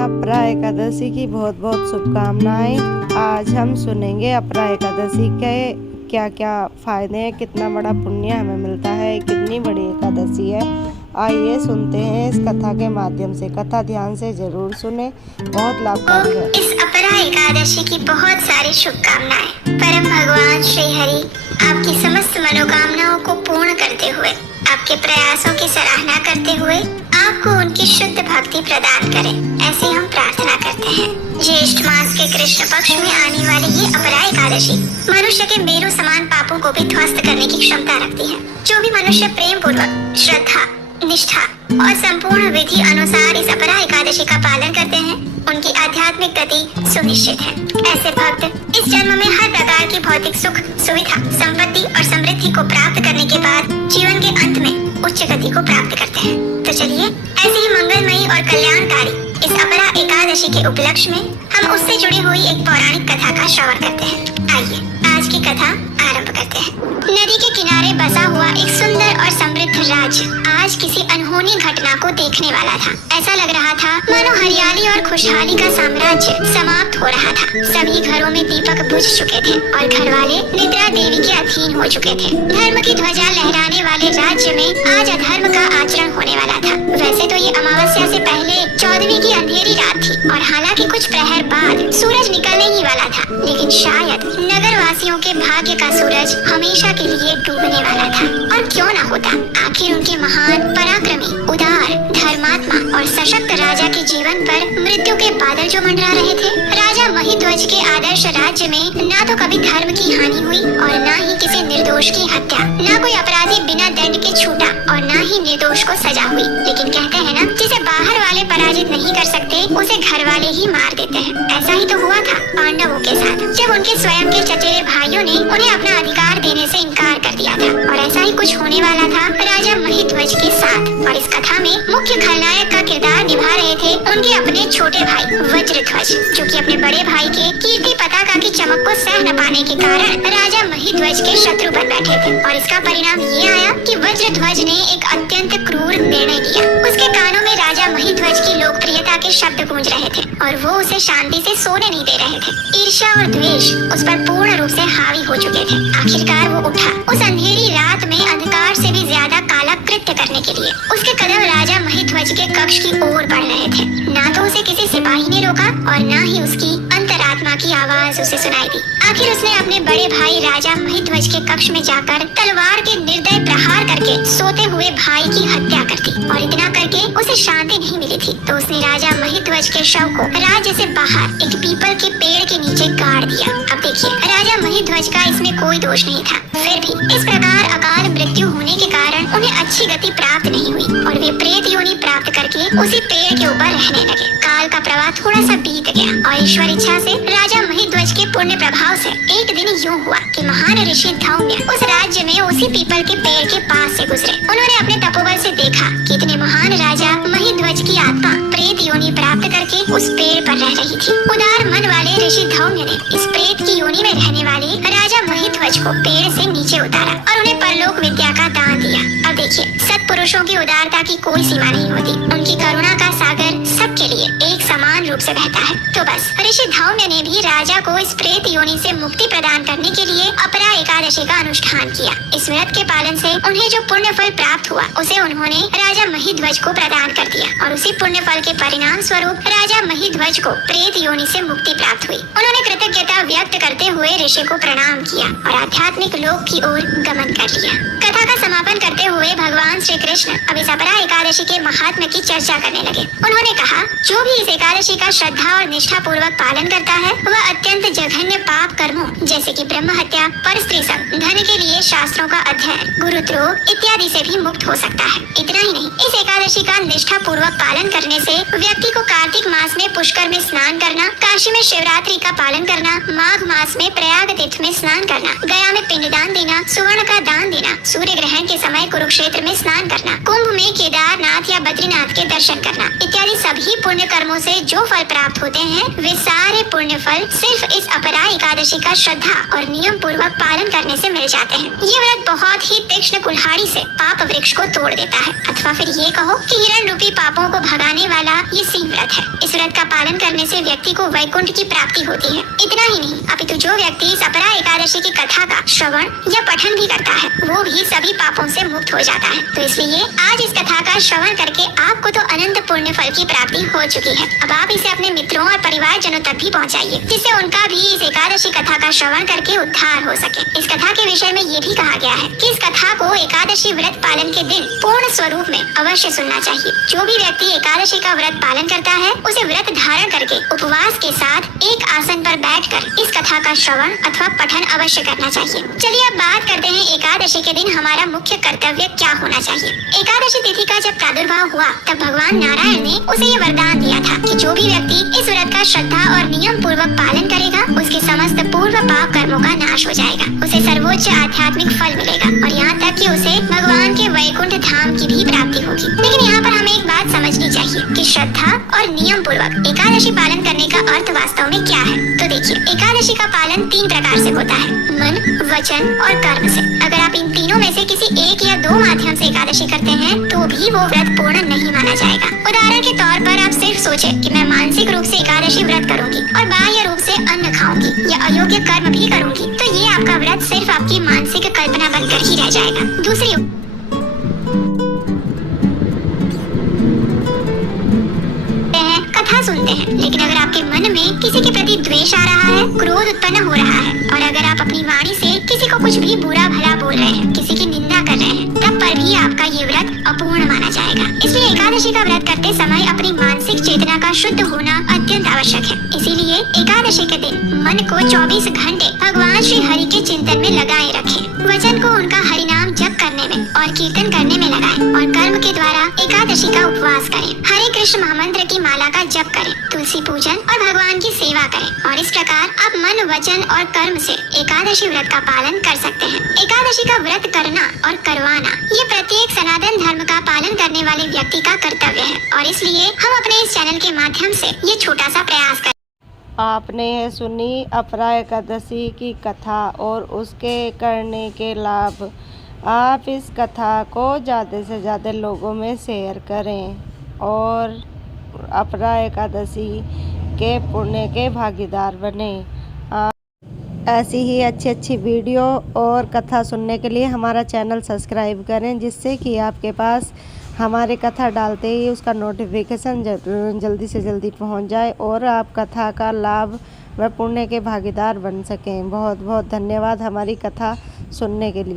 अपरा एकादशी की बहुत बहुत शुभकामनाएं। आज हम सुनेंगे अपरा एकादशी के क्या क्या फायदे हैं, कितना बड़ा पुण्य हमें मिलता है, कितनी बड़ी एकादशी है। आइए सुनते हैं इस कथा के माध्यम से। कथा ध्यान से जरूर सुने, बहुत लाभकारी है। इस अपरा एकादशी की बहुत सारी शुभकामनाएं। परम भगवान श्री हरि आपकी समस्त मनोकामनाओं को पूर्ण करते हुए, आपके प्रयासों की सराहना करते हुए आपको उनकी शुद्ध भक्ति प्रदान करें, ऐसी हम प्रार्थना करते हैं। ज्येष्ठ मास के कृष्ण पक्ष में आने वाली ये अपरा एकादशी मनुष्य के मेरु समान पापों को भी ध्वस्त करने की क्षमता रखती है। जो भी मनुष्य प्रेम पूर्वक, श्रद्धा, निष्ठा और संपूर्ण विधि अनुसार इस अपरा एकादशी का पालन करते हैं, उनकी आध्यात्मिक गति सुनिश्चित है। ऐसे भक्त इस जन्म में हर प्रकार की भौतिक सुख, सुविधा, संपत्ति और समृद्धि को प्राप्त करने के बाद जीवन के अंत में उच्च गति को प्राप्त करते हैं। तो चलिए ऐसे ही मंगलमयी और कल्याणकारी इस अपरा एकादशी के उपलक्ष्य में हम उससे जुड़ी हुई एक पौराणिक कथा का श्रवण करते हैं। आइए आज की कथा आरंभ करते हैं। नदी के किनारे बसा हुआ एक सुंदर और समृद्ध राज्य आज किसी अनहोनी घटना को देखने वाला था। ऐसा लग रहा था मानो हरियाली और खुशहाली का साम्राज्य समाप्त हो रहा था। सभी घरों में दीपक बुझ चुके थे और घर वाले निद्रा देवी के अधीन हो चुके थे। धर्म की ध्वजा लहराने वाले राज्य में आज अधर्म का आचरण होने वाला था। वैसे तो ये अमावस्या से पहले 14वीं की अंधेरी रात थी और हालांकि कुछ प्रहर बाद सूरज निकलने ही वाला था, लेकिन शायद नगर वासियों के भाग्य का सूरज हमेशा के लिए डूबने वाला था। और क्यों न होता, आखिर उनके महान, पराक्रमी, उदार, धर्मात्मा और सशक्त राजा के जीवन पर मृत्यु के बादल जो मंडरा रहे थे। राजा महिध्वज के आदर्श राज्य में ना तो कभी धर्म की हानि हुई और ना ही किसी निर्दोष की हत्या, ना कोई अपराधी बिना दंड के छूटा और ना ही निर्दोष को सजा हुई। लेकिन कहते हैं ना, जिसे बाहर वाले पराजित नहीं कर सकते उसे घर वाले ही मार देते हैं। ऐसा ही तो हुआ था पांडवों के साथ, जब उनके स्वयं के चचेरे भाइयों ने उन्हें अपना अधिकार देने से इनकार कर दिया था। और ऐसा ही कुछ होने वाला था राजा महिध्वज के साथ। और इस कथा में मुख्य खलनायक का किरदार निभा रहे थे उनके अपने छोटे भाई वज्रध्वज, जो कि अपने बड़े भाई के कीर्ति पताका की चमक को सह न पाने के कारण राजा महिध्वज के शत्रु बन बैठे थे। और इसका परिणाम ये आया कि वज्रध्वज ने एक अत्यंत क्रूर निर्णय लिया। उसके कानों में राजा महिध्वज की लोकप्रियता के शब्द गूंज रहे थे और वो उसे शांति से सोने नहीं दे रहे थे। ईर्ष्या और द्वेष उस पर पूर्ण रूप से हावी हो चुके थे। आखिरकार वो उठा उस अंधेरी रात में अंधकार से भी ज्यादा काला कृत्य करने के लिए। उसके कदम राजा महिध्वज के कक्ष की ओर बढ़ रहे थे। ना तो उसे किसी सिपाही ने रोका और ना ही उसकी अंतरात्मा की आवाज उसे सुनाई दी। आखिर उसने अपने बड़े भाई राजा महिध्वज के कक्ष में जाकर तलवार के निर्दय प्रहार करके सोते हुए भाई की हत्या कर दी। और इतना करके उसे शांति नहीं मिली थी तो उसने राजा महिध्वज के शव को राज्य से बाहर एक पीपल के पेड़ के नीचे गाड़ दिया। अब देखिए, राजा महिध्वज का इसमें कोई दोष नहीं था, फिर भी इस प्रकार अकाल मृत्यु होने के कारण उन्हें अच्छी गति प्राप्त नहीं हुई और वे प्रेत योनि प्राप्त करके उसी पेड़ के ऊपर रहने लगे। काल का प्रवाह थोड़ा सा बीत गया और ईश्वर इच्छा से राजा महिध्वज के पुण्य प्रभाव से एक दिन यूं हुआ कि महान ऋषि धौम्य उस राज्य में उसी पीपल के पेड़ के पास से गुजरे। उन्होंने अपने तपोबल से देखा कि इतने महान राजा महिध्वज की आत्मा प्रेत योनि प्राप्त करके उस पेड़ पर रह रही थी। उदार मन वाले ऋषि धौम्य ने इस प्रेत की योनि में रहने वाले राजा महिध्वज को पेड़ से नीचे उतारा और उन्हें परलोक विद्या का दान दिया। अब देखिए, सत्पुरुषों की उदारता की कोई सीमा नहीं होती। उनकी करुणा का सागर सबके लिए एक समान रूप से बहता है। तो बस ऋषि धौम्य ने भी राजा को इस प्रेत योनि से मुक्ति प्रदान करने के लिए अपरा एकादशी का अनुष्ठान किया। इस व्रत के पालन से उन्हें जो पुण्य फल प्राप्त हुआ उसे उन्होंने राजा महिध्वज को प्रदान कर दिया और उसी पुण्य फल के परिणाम स्वरूप राजा महिध्वज को प्रेत योनि से मुक्ति प्राप्त हुई। उन्होंने कृतज्ञता व्यक्त करते हुए ऋषि को प्रणाम किया और आध्यात्मिक लोक की ओर गमन कर लिया। कथा का समापन करते हुए भगवान श्री कृष्ण अब इस अपरा एकादशी के महात्म्य की चर्चा करने लगे। उन्होंने कहा, जो भी इस एकादशी का श्रद्धा और निष्ठा पूर्वक पालन करता है वह अत्यंत जघन्य पाप कर्मों जैसे कि ब्रह्म हत्या, परस्त्री संग, धन के लिए शास्त्रों का अध्ययन, गुरुद्रोह इत्यादि से भी मुक्त हो सकता है। इतना ही नहीं, इस एकादशी का निष्ठा पूर्वक पालन करने से व्यक्ति को कार्तिक मास में पुष्कर में स्नान करना, काशी में शिवरात्रि का पालन करना, माघ मास में प्रयाग तीर्थ में स्नान करना, गया में पिंडदान देना, सुवर्ण का दान देना, सूर्य सूर्य ग्रहण के समय कुरुक्षेत्र में स्नान करना, कुंभ में केदारनाथ या बद्रीनाथ के दर्शन करना इत्यादि सभी पुण्य कर्मों से जो फल प्राप्त होते हैं वे सारे पुण्य फल सिर्फ इस अपरा एकादशी का श्रद्धा और नियम पूर्वक पालन करने से मिल जाते हैं। ये व्रत बहुत ही तीक्ष्ण कुल्हाड़ी से पाप वृक्ष को तोड़ देता है, अथवा फिर ये कहो कि हिरण रूपी पापों को भगाने वाला ये सिंह व्रत है। इस व्रत का पालन करने से व्यक्ति को वैकुंठ की प्राप्ति होती है। इतना ही नहीं, अपितु जो व्यक्ति इस अपरा एकादशी की कथा का श्रवण या पठन भी करता है वो भी सभी पापों से मुक्त हो जाता है। तो इसलिए आज इस कथा का श्रवण करके आपको तो अनंत पुण्य फल की प्राप्ति हो चुकी है। अब आप इसे अपने मित्रों और परिवारजनों तक भी पहुंचाइए, जिससे उनका भी इस एकादशी कथा का श्रवण करके उद्धार हो सके। इस कथा के विषय में ये भी कहा गया है कि इस कथा को एकादशी व्रत पालन के दिन पूर्ण स्वरूप में अवश्य सुनना चाहिए। जो भी व्यक्ति एकादशी का व्रत पालन करता है उसे व्रत धारण करके उपवास के साथ एक आसन पर बैठकर इस कथा का श्रवण अथवा पठन अवश्य करना चाहिए। चलिए अब बात करते हैं एकादशी के दिन हमारा मुख्य कर्तव्य क्या होना चाहिए। एकादशी तिथि का जब प्रादुर्भाव हुआ तब भगवान नारायण ने उसे ये वरदान दिया था कि जो भी व्यक्ति इस व्रत का श्रद्धा और नियम पूर्वक पालन करेगा उसके समस्त पूर्व पाप कर्मों का नाश हो जाएगा, उसे सर्वोच्च आध्यात्मिक फल मिलेगा और यहाँ तक कि उसे भगवान के वैकुंठ धाम की भी प्राप्ति होगी। लेकिन यहाँ पर हमें एक बात समझनी चाहिए कि श्रद्धा और नियम पूर्वक एकादशी पालन करने का अर्थ वास्तव में क्या है। तो देखिए, एकादशी का पालन 3 प्रकार से होता है, मन, वचन और कर्म से। अगर आप इन तीनों में से किसी एक या 2 माध्यम से एकादशी करते हैं तो भी वो व्रत पूर्ण नहीं माना जाएगा। उदाहरण के तौर पर आप सिर्फ सोचें कि मैं मानसिक रूप से एकादशी व्रत करूंगी और बाह्य रूप से अन्न खाऊंगी या अयोग्य कर्म भी करूंगी, तो ये आपका व्रत सिर्फ आपकी मानसिक कल्पना बनकर ही रह जाएगा। दूसरी कथा सुनते हैं, लेकिन अगर आपके मन में किसी के प्रति द्वेष आ रहा है, क्रोध उत्पन्न हो रहा है और अगर आप अपनी वाणी से किसी को कुछ भी बुरा भला बोल रहे हैं, किसी की निंदा कर रहे हैं, तब पर भी आपका ये व्रत अपूर्ण माना जाएगा। इसलिए एकादशी का व्रत करते समय अपनी मानसिक चेतना का शुद्ध होना अत्यंत आवश्यक है। इसीलिए एकादशी के दिन मन को 24 घंटे भगवान श्री हरि के चिंतन में लगाए रखें। वचन को उनका हरिनाम जप करने में और कीर्तन करने में लगाएं और कर्म के द्वारा एकादशी का उपवास करें। हरे कृष्ण महामंत्र की माला का जप करें, तुलसी पूजन और भगवान की सेवा करें और इस प्रकार आप मन, वचन और कर्म से एकादशी व्रत का पालन कर सकते हैं। एकादशी का व्रत करना और करवाना ये प्रत्येक सनातन धर्म का पालन करने वाले व्यक्ति का कर्तव्य है और इसलिए हम अपने इस चैनल के माध्यम से ये छोटा सा प्रयास करें। आपने सुनी अपरा एकादशी की कथा और उसके करने के लाभ। आप इस कथा को ज़्यादा से ज़्यादा लोगों में शेयर करें और अपरा एकादशी के पुण्य के भागीदार बने। ऐसी ही अच्छी वीडियो और कथा सुनने के लिए हमारा चैनल सब्सक्राइब करें, जिससे कि आपके पास हमारे कथा डालते ही उसका नोटिफिकेशन जल्दी से जल्दी पहुंच जाए और आप कथा का लाभ व पुण्य के भागीदार बन सकें। बहुत बहुत धन्यवाद हमारी कथा सुनने के लिए।